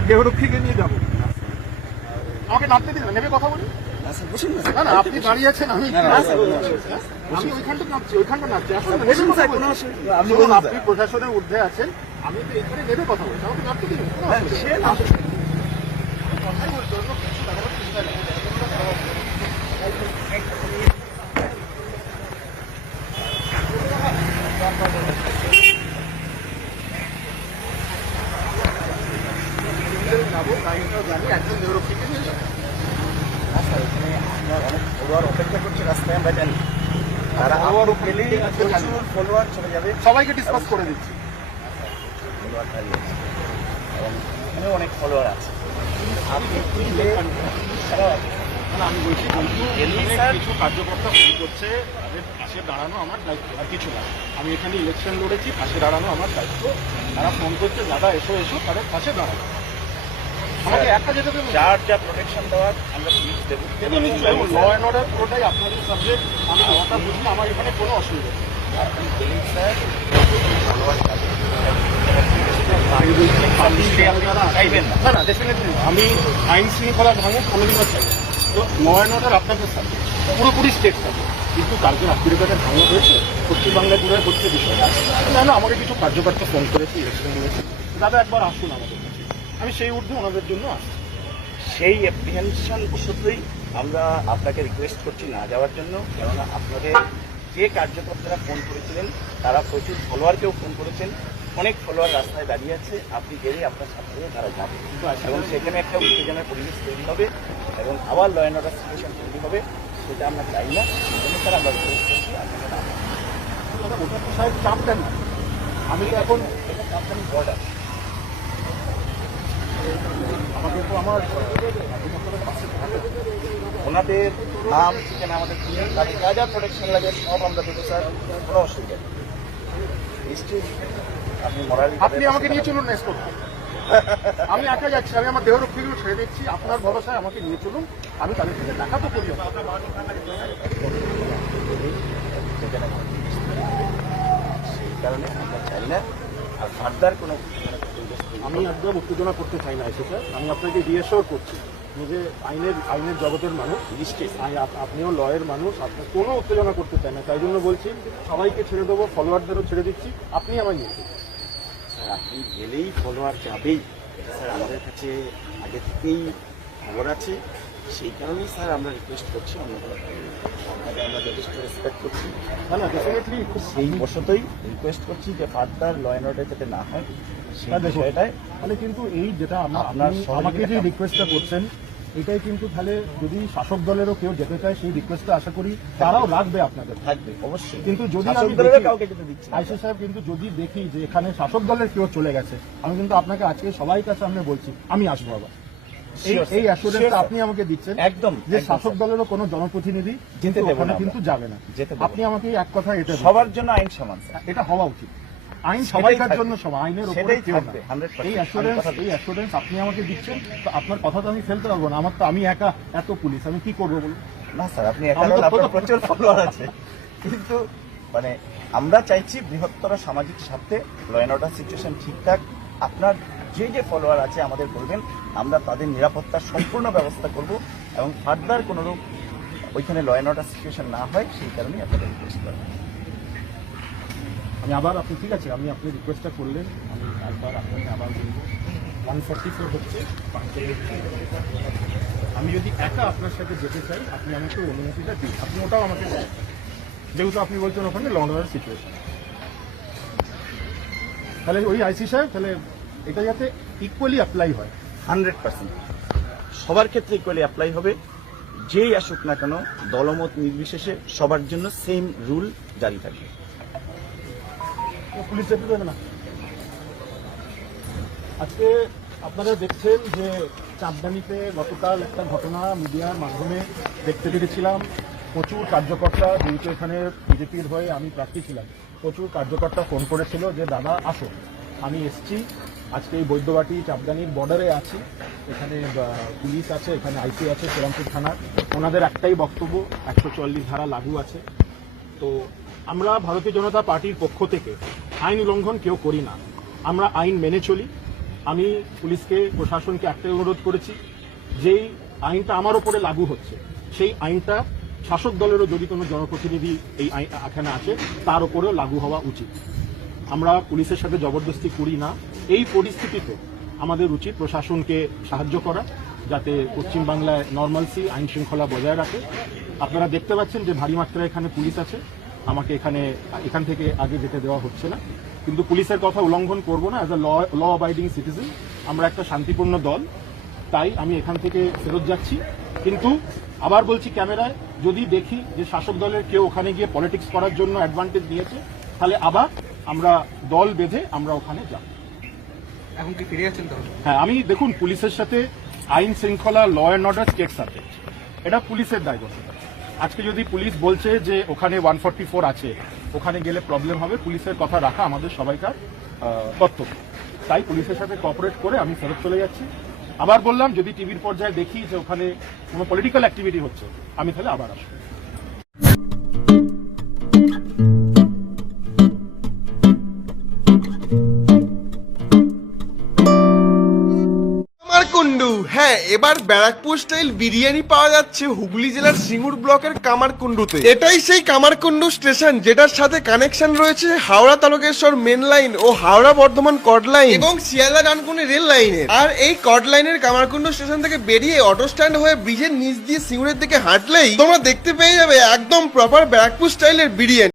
আমার দেহরক্ষীকে নিয়ে যাবো। আমাকে নামতে দিন, নেমে কথা বলি। না না, আপনি দাঁড়িয়ে আছেন, আমি ওইখানটা নামছি, ওইখানটা নামছি। আপনি প্রশাসনের ঊর্ধ্বে আছেন, আমি তো এখানে নেমে কথা বলছি, আমাকে নামতে দিন। কথাই বলছি, অন্য কিছু দেখাবার চিন্তা নেই। যাবো, গাড়িটাও জানি, একজন দেহরক্ষীকে নিয়ে যাবো। ফলোয়ার অপেক্ষা করছে রাস্তায়, আমরা জানি। আর আবার গেলেই প্রচুর ফলোয়ার চলে যাবে, সবাইকে ডিসকাস করে দিচ্ছি। ফলোয়ার দাঁড়িয়ে আছে এবং এখানেও অনেক ফলোয়ার আছে। আপনি আমি বলছি কিছু কার্যকর্তা ফোন করছে, তাদের পাশে দাঁড়ানো আমার দায়িত্ব, আর কিছু না। আমি এখানে ইলেকশন লড়েছি, পাশে দাঁড়ানো আমার দায়িত্ব। তারা ফোন করছে, দাদা এসো এসো, তাদের পাশে দাঁড়ানো। আমাকে একা যেতে দেবেন, যার যা প্রোটেকশন দেওয়ার আমরা পুলিশ দেবো। ল অ্যান্ড অর্ডার পুরোটাই আপনাদের সাবজেক্ট। আমি লটা বুঝি, আমার এখানে কোনো অসুবিধা নেই। আপনি গেলেই স্যার চাইবেন না। না না, ডেফিনেটলি আমি আইন শৃঙ্খলা ভাঙে কোনোদিনও চাই। তো ল অ্যান্ড অর্ডার আপনাদের সাবজেক্ট, পুরোপুরি স্টেট সাবজেক্ট। কিন্তু কালকে রাত্রিবেলাতে ভাঙা হয়েছে, পশ্চিমবাংলায় পুরো হচ্ছে বিষয় না। আমাকে কিছু কার্যকর্তা ফোন করেছে, ইলেকশন করেছে, দাদা একবার আসুন আমাদের কাছে। আমি সেই ঊর্ধ্বে ওনাদের জন্য আসছি। সেই অ্যাপ্রিহেনশন বশতই আমরা আপনাকে রিকোয়েস্ট করছি না যাওয়ার জন্য, কেননা আপনাদের যে কার্যকর্তারা ফোন করেছিলেন তারা প্রচুর ফলোয়ারকেও ফোন করেছেন। অনেক ফলোয়ার রাস্তায় দাঁড়িয়ে আছে, আপনি গেলে আপনার সাথে তারা যাবে এবং সেখানে একটা উত্তেজনার পরিবেশ তৈরি হবে এবং আবার ল অ্যান্ড অর্ডার সিচুয়েশন তৈরি হবে। সেটা আমরা চাই না, সেজন্য স্যার আমরা রিকোয়েস্ট করছি আপনাকে না। ওটা তো সাহেব চাপ দেন না, আমি তো এখন এটা কোম্পানি বর্ডার, আমাকে তো আমার ওনাদের নাম ঠিকানা আমাদের দিয়ে তাদের যা যা প্রোটেকশন লাগে সব আমরা দেবো স্যার, কোনো অসুবিধা নেই। নিশ্চয়ই আপনি মরাল আপনি আমাকে নিয়ে চলুন না এসকোর্ট। আমি একা যাচ্ছি, আমি আমার দেহরক্ষীগুলো ছেড়ে দিচ্ছি, আপনার ভরসায় আমাকে নিয়ে চলুন। আমি তাদের থেকে দেখা তো করি। সেই কারণে আমরা চাই না আর ফার্দার কোনো আমি একদম উত্তেজনা করতে চাই না এসে স্যার। আমি আপনাকে রিঅ্যাসিওর করছি যে আইনের জগতের মানুষ, আপনিও লয়ের মানুষ, আপনার কোনো উত্তেজনা করতে চাই না। তাই জন্য বলছি সবাইকে ছেড়ে দেবো, ফলোয়ারদেরও ছেড়ে দিচ্ছি, আপনি আমায় নিয়ে চলুন। স্যার আপনি গেলেই ফলোয়ার যাবেই, স্যার আমাদের কাছে আগে থেকেই খবর আছে। সেই কারণেই স্যার আমরা রিকোয়েস্ট করছি, আপনাকে আমরা যথেষ্ট রেসপেক্ট করছি। না না, ডেফিনেটলি সেই বশতই রিকোয়েস্ট করছি যে ফার্দার ল অ্যান্ড অর্ডার যাতে না হয় সেই বিষয়টায়। তাহলে কিন্তু এই যেটা আপনার আমাকে যে রিকোয়েস্টটা করছেন, এটাই কিন্তু তাহলে যদি শাসক দলেরও কেউ যেতে চায় সেই রিকোয়েস্টটা আশা করি তারাও রাখবে আপনাদের। থাকবে অবশ্যই, কিন্তু যদি আমি কাউকে যেতে দিচ্ছি আইসি সাহেব, কিন্তু যদি দেখি যে এখানে শাসক দলের কেউ চলে গেছে, আমি কিন্তু আপনাকে আজকে সবাই কাছে সামনে বলছি আমি আসবো আবার। এই অ্যাসুরেন্সটা আপনি আমাকে দিচ্ছেন একদম যে শাসক দলেরও কোনো জনপ্রতিনিধি যেতে দেবে না, কিন্তু যাবে না। আপনি আমাকে এক কথা এটা সবার জন্য আইন সমান, এটা হওয়া উচিত। আইন সবাইকার জন্য সবাই, আইনের উপরে কেউ না। এই অ্যাসুরেন্স আপনি আমাকে দিচ্ছেন, তো আপনার কথা তো আমি ফেলতে পারবো না। আমি একা এত পুলিশ, আমি কি করবো বলুন? না স্যার আপনি একা নন, আপনার প্রচুর ফলোয়ার আছে, কিন্তু মানে আমরা চাইছি বৃহত্তর সামাজিক স্বার্থে ল অ্যান্ড অর্ডার সিচুয়েশন ঠিকঠাক। আপনার যে যে ফলোয়ার আছে আমাদের বলবেন, আমরা তাদের নিরাপত্তার সম্পূর্ণ ব্যবস্থা করব এবং ফার্দার কোনোরূপ ওইখানে ল অ্যান্ড অর্ডার সিচুয়েশন না হয় সেই কারণেই আপনাদের রিকোয়েস্ট করবেন। আমি আবার আপনি ঠিক আছে, আমি আপনি রিকোয়েস্টটা করলেন, আমি একবার আপনাকে আবার বলবো 144 হচ্ছে। আমি যদি একা আপনার সাথে যেতে চাই, আপনি আমাকে অনুমতিটা দিন, আপনি ওটাও আমাকে দেন, যেহেতু আপনি বলছেন ওখানে ল অ্যান্ড অর্ডার সিচুয়েশন। তাহলে ওই আইসি সাহেব, তাহলে এটা যাতে ইকুয়ালি অ্যাপ্লাই হয় 100% সবার ক্ষেত্রে ইকুয়ালি অ্যাপ্লাই হবে। যেই আসুক না কেন দলমত নির্বিশেষে সবার জন্য সেম রুল জারি থাকবে। পুলিশ যেতে দেবে না। আজকে আপনারা দেখছেন যে চাঁদদানিতে গতকাল একটা ঘটনা মিডিয়ার মাধ্যমে দেখতে পেরেছিলাম। প্রচুর কার্যকর্তা, যেহেতু এখানে বিজেপির হয়ে আমি প্রার্থী ছিলাম, প্রচুর কার্যকর্তা ফোন করেছিল যে দাদা আসো। আমি এসছি, আজকে এই বৈদ্যবাটি চাঁদদানির বর্ডারে আছি, এখানে পুলিশ আছে, এখানে আইসি আছে শ্রীরামপুর থানার। ওনাদের একটাই বক্তব্য, 144 ধারা লাগু আছে। তো আমরা ভারতীয় জনতা পার্টির পক্ষ থেকে আইন উল্লঙ্ঘন কেউ করি না, আমরা আইন মেনে চলি। আমি পুলিশকে প্রশাসনকে একটাই অনুরোধ করেছি, যেই আইনটা আমার ওপরে লাগু হচ্ছে সেই আইনটা শাসক দলেরও যদি কোনো জনপ্রতিনিধি এই আইন এখানে আছে তার ওপরেও লাগু হওয়া উচিত। আমরা পুলিশের সাথে জবরদস্তি করি না। এই পরিস্থিতিতে আমাদের উচিত প্রশাসনকে সাহায্য করা, যাতে পশ্চিমবাংলায় নর্মালসি আইন শৃঙ্খলা বজায় রাখে। আপনারা দেখতে পাচ্ছেন যে ভারী মাত্রায় এখানে পুলিশ আছে, আমাকে এখান থেকে আগে যেতে দেওয়া হচ্ছে না, কিন্তু পুলিশের কথা উল্লঙ্ঘন করব না। As a law abiding citizen আমরা একটা শান্তিপূর্ণ দল, তাই আমি এখান থেকে ফেরত যাচ্ছি। কিন্তু আবার বলছি, ক্যামেরায় যদি দেখি যে শাসক দলের কেউ ওখানে গিয়ে পলিটিক্স করার জন্য অ্যাডভান্টেজ নিয়েছে, তাহলে আবার আমরা দল বেঁধে আমরা ওখানে যাব। এখন কি ফিরে যাচ্ছেন তাহলে? হ্যাঁ, আমি দেখুন পুলিশের সাথে আইন শৃঙ্খলা, law and order state subject, এটা পুলিশের দায়বদ্ধতা। আজকে যদি পুলিশ বলছে যে ওখানে 144 আছে, ওখানে গেলে প্রবলেম হবে, পুলিশের কথা রাখা আমাদের সবাইকার কর্তব্য। তাই পুলিশের সাথে কোঅপারেট করে আমি ফেরত চলে যাচ্ছি। আবার বললাম, যদি টিভির পর্যায়ে দেখি যে ওখানে কোনো পলিটিক্যাল অ্যাক্টিভিটি হচ্ছে, আমি তাহলে আবার আসবো। কামারকুন্ডু, হ্যাঁ, এবার ব্যারাকপুর স্টাইল বিরিয়ানি পাওয়া যাচ্ছে হুগলি জেলার সিঙ্গুর ব্লকের কামারকুন্ডুতে। এটাই সেই কামারকুন্ডু স্টেশন যেটার সাথে কানেকশন রয়েছে হাওড়া তারকেশ্বর মেন লাইন ও হাওড়া বর্ধমান কড লাইন এবং শিয়ালদা ডানকুনি রেল লাইনের। আর এই কড লাইনের কামারকুন্ডু স্টেশন থেকে বেরিয়ে অটো স্ট্যান্ড হয়ে ব্রিজের নিচ দিয়ে সিঙ্গুরের দিকে হাঁটলেই তোমরা দেখতে পেয়ে যাবে একদম প্রপার ব্যারাকপুর স্টাইলের বিরিয়ানি।